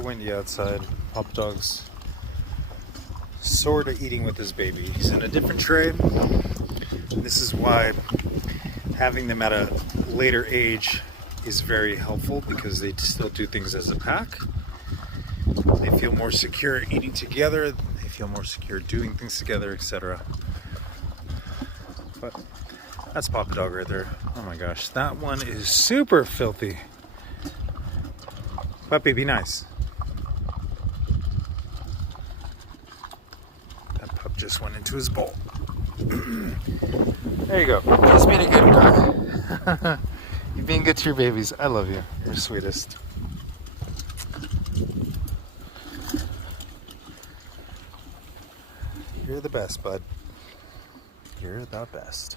super windy outside. Pup Dog's sort of eating with his baby. He's in a different tray. This is why having them at a later age is very helpful, because they still do things as a pack. They feel more secure eating together. They feel more secure doing things together, etc. But that's Papa Dog right there. Oh my gosh, that one is super filthy. Puppy, be nice. That pup just went into his bowl. There you go. He's being a good guy. You're being good to your babies. I love you. You're the sweetest. You're the best, bud. You're the best.